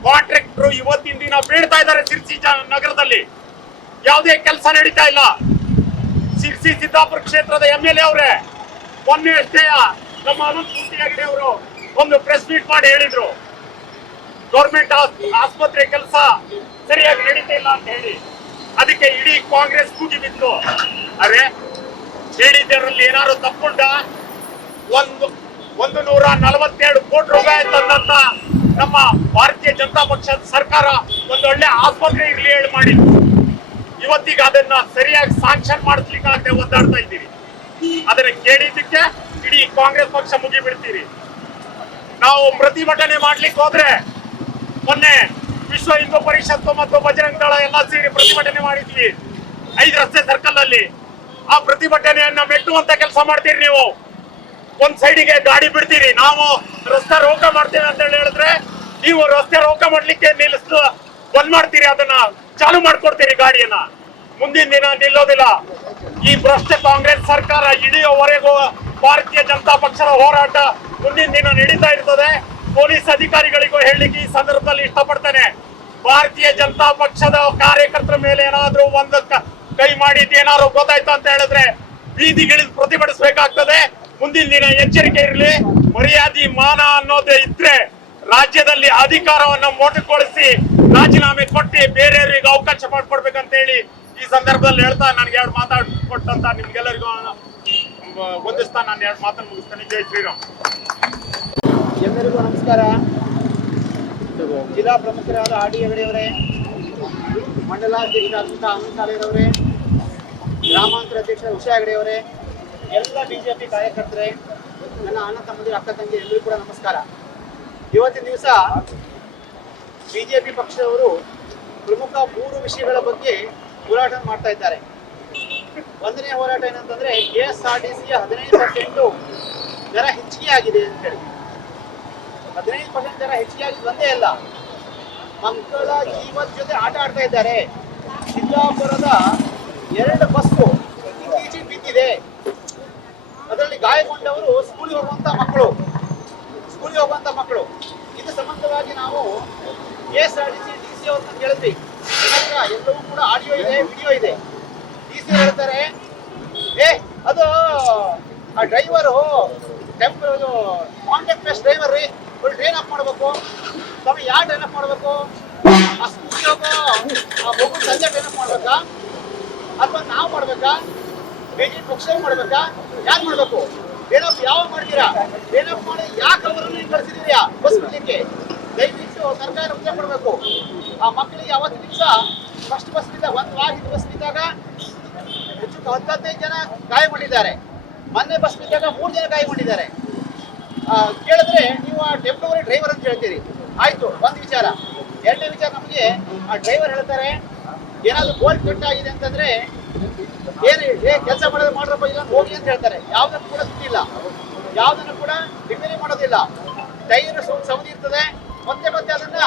ಕಾಂಟ್ರಾಕ್ಟರು ಇವತ್ತಿನ ದಿನ ಬೀಳ್ತಾ ಇದ್ದಾರೆ. ಸಿರ್ಸಿ ನಗರದಲ್ಲಿ ಯಾವುದೇ ಕೆಲಸ ನಡೀತಾ ಇಲ್ಲ. ಸಿರ್ಸಿ ಸಿದ್ದಾಪುರ ಕ್ಷೇತ್ರದ MLA ಅವರೇ ಮೊನ್ನೆ ಅಷ್ಟೇ ನಮ್ಮ ಅನಂತ್ ಹೆಗಡೆ ಅವರು ಒಂದು ಪ್ರೆಸ್ ಮೀಟ್ ಮಾಡಿ ಹೇಳಿದ್ರು, ಗೌರ್ಮೆಂಟ್ ಆಸ್ಪತ್ರೆ ಕೆಲಸ ಸರಿಯಾಗಿ ನಡೀತಾ ಇಲ್ಲ ಅಂತ ಹೇಳಿ. ಅದಕ್ಕೆ ಇಡೀ ಕಾಂಗ್ರೆಸ್ ಕೂಗಿ ಬಿತ್ತು. ಅರೆ ಹೇಳಿದ್ದರಲ್ಲಿ ಏನಾದ್ರು ತಪ್ಪುಂಟ? 142 ಕೋಟಿ ರೂಪಾಯಿ ತಂದಂತ ನಮ್ಮ ಭಾರತೀಯ ಜನತಾ ಪಕ್ಷದ ಸರ್ಕಾರ ಒಂದು ಒಳ್ಳೆ ಆಸ್ಪತ್ರೆ ಇರ್ಲಿ ಹೇಳಿ ಮಾಡಿದ್ರು. ಇವತ್ತಿಗೆ ಅದನ್ನ ಸರಿಯಾಗಿ ಸಾಂಕ್ಷನ್ ಮಾಡಿಸ್ಲಿಕ್ಕಾಗದೆ ಒದ್ದಾಡ್ತಾ ಇದ್ದೀರಿ. ಅದನ್ನ ಕೇಳಿದ್ದಕ್ಕೆ ಇಡೀ ಕಾಂಗ್ರೆಸ್ ಪಕ್ಷ ಮುಗಿಬಿಡ್ತೀರಿ. ನಾವು ಪ್ರತಿಭಟನೆ ಮಾಡ್ಲಿಕ್ಕೆ ಹೋದ್ರೆ ಮೊನ್ನೆ ವಿಶ್ವ ಹಿಂದೂ ಪರಿಷತ್ತು ಮತ್ತು ಬಜರಂಗ ದಳ ಎಲ್ಲ ಸೇರಿ ಪ್ರತಿಭಟನೆ ಮಾಡಿದ್ವಿ 5 ರಸ್ತೆ ಸರ್ಕಲ್ ಅಲ್ಲಿ. ಆ ಪ್ರತಿಭಟನೆಯನ್ನ ಮೆಟ್ಟುವಂತ ಕೆಲಸ ಮಾಡ್ತೀರಿ ನೀವು. ಒಂದ್ ಸೈಡಿಗೆ ಗಾಡಿ ಬಿಡ್ತೀರಿ, ನಾವು ರಸ್ತೆ ರೋಕ ಮಾಡ್ತೇವೆ ಅಂತ ಹೇಳಿದ್ರೆ ನೀವು ರಸ್ತೆ ರೋಕ ಮಾಡ್ಲಿಕ್ಕೆ ಬಂದ್ ಮಾಡ್ತೀರಿ, ಅದನ್ನ ಚಾಲು ಮಾಡ್ಕೊಡ್ತೀರಿ ಗಾಡಿಯನ್ನ. ಮುಂದಿನ ದಿನ ನಿಲ್ಲೋದಿಲ್ಲ. ಈ ಭ್ರಷ್ಟ ಕಾಂಗ್ರೆಸ್ ಸರ್ಕಾರ ಇಳಿಯೋವರೆಗೂ ಭಾರತೀಯ ಜನತಾ ಪಕ್ಷದ ಹೋರಾಟ ಮುಂದಿನ ದಿನ ನಡೀತಾ ಇರ್ತದೆ. ಪೊಲೀಸ್ ಅಧಿಕಾರಿಗಳಿಗೂ ಹೇಳಲಿಕ್ಕೆ ಈ ಸಂದರ್ಭದಲ್ಲಿ ಇಷ್ಟಪಡ್ತೇನೆ, ಭಾರತೀಯ ಜನತಾ ಪಕ್ಷದ ಕಾರ್ಯಕರ್ತರ ಮೇಲೆ ಏನಾದ್ರೂ ಒಂದು ಕೈ ಮಾಡಿದ್ದು ಏನಾದ್ರು ಗೊತ್ತಾಯ್ತು ಅಂತ ಹೇಳಿದ್ರೆ ಬೀದಿಗಿಳಿದು ಪ್ರತಿಭಟಿಸಬೇಕಾಗ್ತದೆ. ಮುಂದಿನ ದಿನ ಎಚ್ಚರಿಕೆ ಇರಲಿ. ಮರ್ಯಾದೆ ಮಾನ ಅನ್ನೋದೇ ಇದ್ರೆ ರಾಜ್ಯದಲ್ಲಿ ಅಧಿಕಾರವನ್ನು ಮೊಟಕುಗೊಳಿಸಿ ರಾಜೀನಾಮೆ ಕೊಟ್ಟು ಬೇರೆಯವರಿಗೆ ಅವಕಾಶ ಮಾಡಿಕೊಡ್ಬೇಕಂತ ಹೇಳಿ ಈ ಸಂದರ್ಭದಲ್ಲಿ ಹೇಳ್ತಾ ನನಗೆ 2 ಮಾತಾಡ್ಕೊಟ್ಟಂತ ನಿಮ್ಗೆಲ್ಲರಿಗೂ ವಂದಿಸ್ತಾ ನಾನು 2 ಮಾತನ್ನು ಮುಗಿಸ್ತೇನೆ. ಜೈ ಶ್ರೀರಾಮ್. ಎಲ್ಲರಿಗೂ ನಮಸ್ಕಾರ. ಜಿಲ್ಲಾ ಪ್ರಮುಖರಾದ RD ಹೆಗಡೆ ಅವರೇ, ಮಂಡಲಾಧ್ಯಕ್ಷರಾದಂಥ ಅನಂತ್ ಸಾಲೇರವರೇ, ಗ್ರಾಮಾಂತರ ಅಧ್ಯಕ್ಷ ಉಷಾ ಹೆಗಡೆ ಅವರೇ, ಎಲ್ಲ BJP ಕಾರ್ಯಕರ್ತರೇ, ನನ್ನ ಅಣ್ಣ ತಮ್ಮಂದಿರು, ಅಕ್ಕ ತಂಗಿ ಎಲ್ಲರಿಗೂ ಕೂಡ ನಮಸ್ಕಾರ. ಇವತ್ತಿನ ದಿವಸ BJP ಪಕ್ಷದವರು ಪ್ರಮುಖ 3 ವಿಷಯಗಳ ಬಗ್ಗೆ ಹೋರಾಟ ಮಾಡ್ತಾ ಇದ್ದಾರೆ. ಒಂದನೇ ಹೋರಾಟ ಏನಂತಂದ್ರೆ KSRTCಯ 15% ದರ ಹೆಚ್ಚಿಗೆ ಆಗಿದೆ ಅಂತ ಹೇಳಿ. 15% ದರ ಹೆಚ್ಚಿಗೆ ಆಗಿದ್ದು ಒಂದೇ ಅಲ್ಲ, ಮಕ್ಕಳ ಜೀವದ ಜೊತೆ ಆಟ ಆಡ್ತಾ ಇದ್ದಾರೆ. ಸಿದ್ದಾಪುರದ 2 ಬಸ್ಸು ಇತ್ತೀಚೆಗೆ ಬಿದ್ದಿದೆ. ಅದರಲ್ಲಿ ಗಾಯಗೊಂಡವರು ಸ್ಕೂಲಿಗೆ ಹೋಗುವಂತ ಮಕ್ಕಳು. ಇದು ಸಂಬಂಧವಾಗಿ ನಾವು KSRTC DC ಅವ್ರನ್ನ ಕೇಳಿದ್ವಿ. ಎಲ್ಲವೂ ಕೂಡ ಆಡಿಯೋ ಇದೆ, ವಿಡಿಯೋ ಇದೆ. DC ಹೇಳ್ತಾರೆ, ಅದು ಆ ಡ್ರೈವರು ಕಾಂಟ್ಯಾಕ್ಟ್ ಬೇಸ್ ಡ್ರೈವರ್ ರೀ, ಟ್ರೈನ್ ಅಪ್ ಮಾಡಬೇಕು. ತಮಗೆ ಯಾರು ಟ್ರೈನ್ ಅಪ್ ಮಾಡಬೇಕು? ಆ ಸ್ಕೂಲಿಗೆ ಹೋಗೋ ಆ ಮಗು ತಂದೆ ಟ್ರೈನ್ ಅಪ್ ಮಾಡ್ಬೇಕಾ ಅಥವಾ ನಾವು ಮಾಡ್ಬೇಕಾ? BJP ಪಕ್ಷ ಮಾಡ್ಬೇಕಾ? ಯಾರು ಮಾಡ್ಬೇಕು? ಏನಪ್ಪ ಯಾವಾಗ ಮಾಡ್ತೀರಾ? ಏನಪ್ಪ ಮಾಡಿ ಯಾಕೆ ಅವರನ್ನು ಕಳಿಸಿದೀರಿ ಬಸ್ ಬಿಡ್ಲಿಕ್ಕೆ? ದಯವಿಟ್ಟು ಸರ್ಕಾರ ಉತ್ತರ ಕೊಡಬೇಕು. ಆ ಮಕ್ಕಳಿಗೆ ಅವತ್ತಿನ ದಿವಸ ಫಸ್ಟ್ ಬಸ್ ನಿಂದ 1 ವಾರ ಬಸ್ ನಿಂತಾಗ ಹೆಚ್ಚು 15 ಜನ ಗಾಯಗೊಂಡಿದ್ದಾರೆ. ಮೊನ್ನೆ ಬಸ್ ನಿಂತಾಗ 3 ಜನ ಗಾಯಗೊಂಡಿದ್ದಾರೆ. ಕೇಳಿದ್ರೆ ನೀವು ಆ ಟೆಂಪರರಿ ಡ್ರೈವರ್ ಅಂತ ಹೇಳ್ತೀರಿ. ಆಯ್ತು, ಒಂದು ವಿಚಾರ. ಎರಡನೇ ವಿಚಾರ, ನಮಗೆ ಆ ಡ್ರೈವರ್ ಹೇಳ್ತಾರೆ ಏನಾದ್ರು ಬೋಲ್ಟ್ ಕಟ್ಟಾಗಿದೆ ಅಂತಂದ್ರೆ ಕೆಲಸ ಮಾಡ್ರಪ್ಪ, ಇಲ್ಲ ಹೋಗಿ ಅಂತ ಹೇಳ್ತಾರೆ. ಯಾವ್ದನ್ನು ಕೂಡ ಸುತ್ತಿಲ್ಲ, ಯಾವ್ದನ್ನು ಕೂಡ ರಿಪೇರಿ ಮಾಡೋದಿಲ್ಲ. ಟೈರ್ ಸೌದಿ ಇರ್ತದೆ, ಮತ್ತೆ ಅದನ್ನ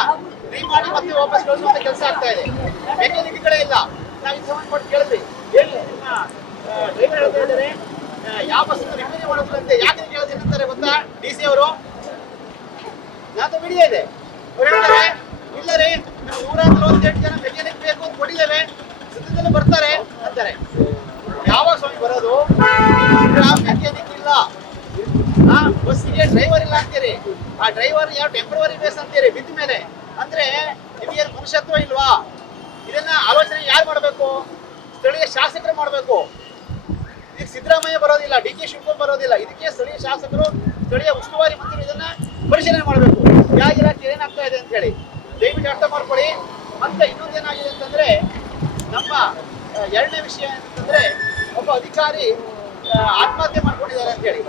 ರೀ ಮಾಡಿ ಮತ್ತೆ ವಾಪಸ್ ಕಳಿಸುವಂತ ಕೆಲಸ ಆಗ್ತಾ ಇದೆ. ಮೆಕ್ಯಾನಿಕ್ಗಳೇ ಇಲ್ಲ. ನಾವು ಇದು ಸಂಬಂಧಪಟ್ಟು ಕೇಳಿದ್ವಿ, ಡ್ರೈವರ್ ಹೇಳ್ತಾ ಇದ್ದಾರೆ ಯಾವ ಬಸ್ ರಿಪೇರಿ ಮಾಡೋದಿಲ್ಲಂತೆ. ಯಾಕೆ ಕೇಳಿದ್ರೆ ಏನಂತಾರೆ ಗೊತ್ತಾ DC ಅವರು? ನಾನು ವಿಡಿಯೋ ಇದೆ, ಅವ್ರು ಹೇಳ್ತಾರೆ ಇಲ್ಲ ರೀ, ನಾವು 128 ಜನ ಮೆಕ್ಯಾನಿಕ್ ಬೇಕು ಅಂತ ಕೊಟ್ಟಿದ್ದೇವೆ, ಸದ್ಯದಲ್ಲೇ ಬರ್ತಾರೆ ಅಂತಾರೆ. ಯಾವಾಗ ಸ್ವಾಮಿ ಬರೋದು? ಮೆಕ್ಯಾನಿಕ್ ಇಲ್ಲ, ಬಸ್ಸಿಗೆ ಡ್ರೈವರ್ ಇಲ್ಲ ಅಂತೀರಿ. ಆ ಡ್ರೈವರ್ ಯಾವ ಟೆಂಪರರಿ ಬೇಸ್ ಅಂತೀರಿ ಬಿದ್ದ ಮೇಲೆ. ಅಂದ್ರೆ ನಿಮಗೇನು ಮನುಷ್ಯತ್ವ ಇಲ್ವಾ? ಇದನ್ನ ಆಲೋಚನೆ ಯಾರು ಮಾಡಬೇಕು? ಸ್ಥಳೀಯ ಶಾಸಕರು ಮಾಡಬೇಕು. ಇದಕ್ಕೆ ಸಿದ್ದರಾಮಯ್ಯ ಬರೋದಿಲ್ಲ, DK ಶಿವಕುಮಾರ್ ಬರೋದಿಲ್ಲ. ಇದಕ್ಕೆ ಸ್ಥಳೀಯ ಶಾಸಕರು, ಸ್ಥಳೀಯ ಉಸ್ತುವಾರಿ ಮಂತ್ರಿ ಇದನ್ನ ಪರಿಶೀಲನೆ ಮಾಡಬೇಕು. ಯಾವ ಇಲಾಖೆ ಏನಾಗ್ತಾ ಇದೆ ಅಂತ ಹೇಳಿ ದಯವಿಟ್ಟು ಅರ್ಥ ಮಾಡ್ಕೊಳ್ಳಿ. ಮತ್ತೆ ಇನ್ನೊಂದೇನಾಗಿದೆ ಅಂತಂದ್ರೆ, ನಮ್ಮ ಎರಡನೇ ವಿಷಯ ಏನಂತಂದ್ರೆ, ಒಬ್ಬ ಅಧಿಕಾರಿ ಆತ್ಮಹತ್ಯೆ ಮಾಡ್ಕೊಂಡಿದ್ದಾರೆ ಅಂತ ಹೇಳಿ.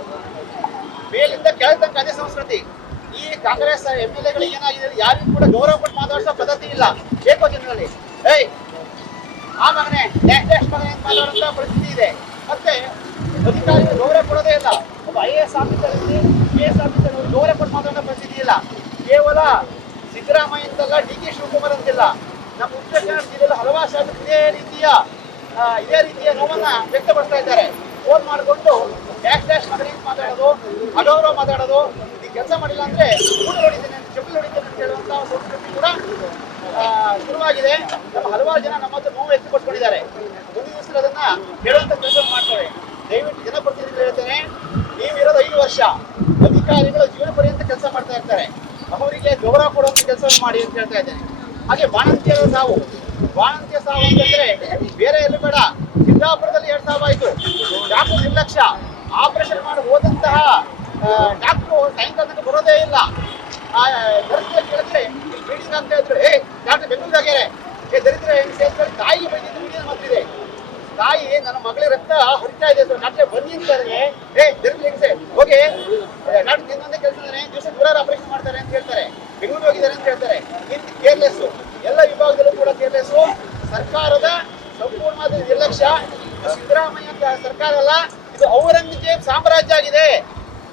ಮೇಲಿಂದ ಕೆಳ ತನಕ ಅದೇ ಸಂಸ್ಕೃತಿ. ಈ ಕಾಂಗ್ರೆಸ್ MLAಗಳಿಗೆ ಏನಾಗಿದೆ, ಯಾರಿಗೂ ಕೂಡ ಗೌರವ ಕೊಟ್ಟು ಮಾತಾಡಿಸೋ ಪದ್ಧತಿ ಇಲ್ಲ. ಬೇಕೋ ಜನರಲ್ಲಿ ಆ ಮಗನೇ ನೆಕ್ಸ್ಟ್ ಮಗನೇ ಅಂತ ಮಾತಾಡುವಂತ ಪರಿಸ್ಥಿತಿ ಇದೆ. ಮತ್ತೆ ಅಧಿಕಾರಿಗಳು ಗೌರವ ಕೊಡೋದೇ ಇಲ್ಲ. ಒಬ್ಬ IAS ಆಫೀಸರ್ಗೆ PS ಆಫೀಸರ್ ಗೌರವ ಕೊಟ್ಟು ಮಾತಾಡೋ ಪರಿಸ್ಥಿತಿ ಇಲ್ಲ. ಕೇವಲ ಸಿದ್ದರಾಮಯ್ಯ ಅಂತಲ್ಲ, DK ಶಿವಕುಮಾರ್ ಅಂತಿಲ್ಲ, ನಮ್ಮ ಉತ್ತರ ಕನ್ನಡ ಜಿಲ್ಲೆಯಲ್ಲಿ ಹಲವಾರು ಶಾಸಕರು ಇದೇ ರೀತಿಯ ನೋವನ್ನ ವ್ಯಕ್ತಪಡಿಸ್ತಾ ಇದ್ದಾರೆ. ಫೋನ್ ಮಾಡಿಕೊಂಡು ಡ್ಯಾಶ್ ಮಗನೇ ಅಂತ ಮಾತಾಡೋದು, ಅಗೌರವ ಮಾತಾಡೋದು, ಈ ಕೆಲಸ ಮಾಡಿಲ್ಲ ಅಂದ್ರೆ ಊಟ ಹೊಡಿತೇನೆ, ಚಪ್ಪಲಿ ಹೊಡಿತೇನೆ ಅಂತ ಹೇಳುವಂತ ಸಂಸ್ಕೃತಿ ಕೂಡ ಶುರುವಾಗಿದೆ. ನಮ್ಮ ಹಲವಾರು ಜನ ನಮ್ಮ ಹತ್ರ ನೋವು ವ್ಯಕ್ತಪಡಿಸಿಕೊಂಡಿದ್ದಾರೆ. ಮುಂದಿನ ದಿವಸದಲ್ಲಿ ಅದನ್ನ ಹೇಳುವಂತ ಕೆಲಸ ಮಾಡ್ತೇವೆ. ದಯವಿಟ್ಟು ಜನಪ್ರತಿನಿಧಿಗಳು ಹೇಳ್ತೇನೆ, ನೀವಿರೋದು 5 ವರ್ಷ, ಅಧಿಕಾರಿಗಳು ಜೀವನ ಪರ್ಯಂತ ಕೆಲಸ ಮಾಡ್ತಾ ಇರ್ತಾರೆ. ಅವರಿಗೆ ಗೌರವ ಕೊಡುವಂತ ಕೆಲಸವನ್ನು ಮಾಡಿ ಅಂತ ಹೇಳ್ತಾ ಇದ್ದೇನೆ. ಹಾಗೆ ಬಾಣಂತಿಯ ಸಾವು ಅಂತಂದ್ರೆ ಬೇರೆ ಎಲ್ಲೂ ಬೇಡ. ಸಿದ್ದಾಪುರದಲ್ಲಿ 2 ಸಾವು ಆಯ್ತು. ಡಾಕ್ಟರ್ ನಿರ್ಲಕ್ಷ್ಯ. ಆಪರೇಷನ್ ಮಾಡಿ ಹೋದಂತಹ ಡಾಕ್ಟ್ರು ಸಾಯಂಕಾಲ ತನಕ ಬರೋದೇ ಇಲ್ಲ. ದರಿದ್ರ ಕೇಳಿದ್ರೆ ಮೀಟಿಂಗ್ ಅಂತ ಇದ್ರು, ಡಾಕ್ಟರ್ ಬೆಂಗಳೂರಾಗ್ಯಾರೆ, ದರಿದ್ರ ಹೆಂಗ್ ತಾಯಿಗೆ ಬಂದಿದ್ದು ಮೀಡಿಯಾ ಮಾತಿದೆ. ತಾಯಿ ನನ್ನ ಮಗಳಿಗೆ ರಕ್ತ ಹರಿತಾ ಇದೆ ಸರ್, ಡಾಕ್ಟ್ರೆ ಬನ್ನಿ ಅಂತಾರೆ. ದರಿದ್ರ ಹೆಂಗ್ಸೆ ಹೋಗಿ ಡಾಕ್ಟರ್ ಇನ್ನೊಂದೇ ಕೆಲಸ ದಿವಸ 100 ಆಪರೇಷನ್ ಮಾಡ್ತಾರೆ ಅಂತ ಹೇಳ್ತಾರೆ. ಬೆಂಗಳೂರು ಹೋಗಿದ್ದಾರೆ ಅಂತ ಹೇಳ್ತಾರೆ. ಕೇರ್ಲೆಸ್. ಎಲ್ಲ ವಿಭಾಗದಲ್ಲೂ ಕೂಡ ಕೇರ್ಲೆಸ್. ಸರ್ಕಾರದ ಸಂಪೂರ್ಣವಾದ ನಿರ್ಲಕ್ಷ್ಯ. ಸಿದ್ದರಾಮಯ್ಯ ಸರ್ಕಾರ ಅಲ್ಲ, ಇದು ಔರಂಗಜೇಬ್ ಸಾಮ್ರಾಜ್ಯ ಆಗಿದೆ.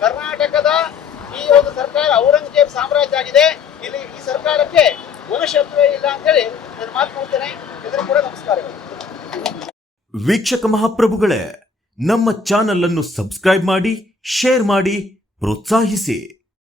ಕರ್ನಾಟಕದ ಈ ಒಂದು ಸರ್ಕಾರ ಔರಂಗಜೇಬ್ ಸಾಮ್ರಾಜ್ಯ ಆಗಿದೆ. ಇಲ್ಲಿ ಈ ಸರ್ಕಾರಕ್ಕೆ ಮನುಷ್ಯತ್ವೇ ಇಲ್ಲ ಅಂತ ಹೇಳಿ ನಾನು ಮಾತು ನೋಡ್ತೇನೆ. ಎಲ್ಲರೂ ಕೂಡ ನಮಸ್ಕಾರಗಳು. ವೀಕ್ಷಕ ಮಹಾಪ್ರಭುಗಳೇ, ನಮ್ಮ ಚಾನಲ್ ಅನ್ನು ಸಬ್ಸ್ಕ್ರೈಬ್ ಮಾಡಿ, ಶೇರ್ ಮಾಡಿ, ಪ್ರೋತ್ಸಾಹಿಸಿ.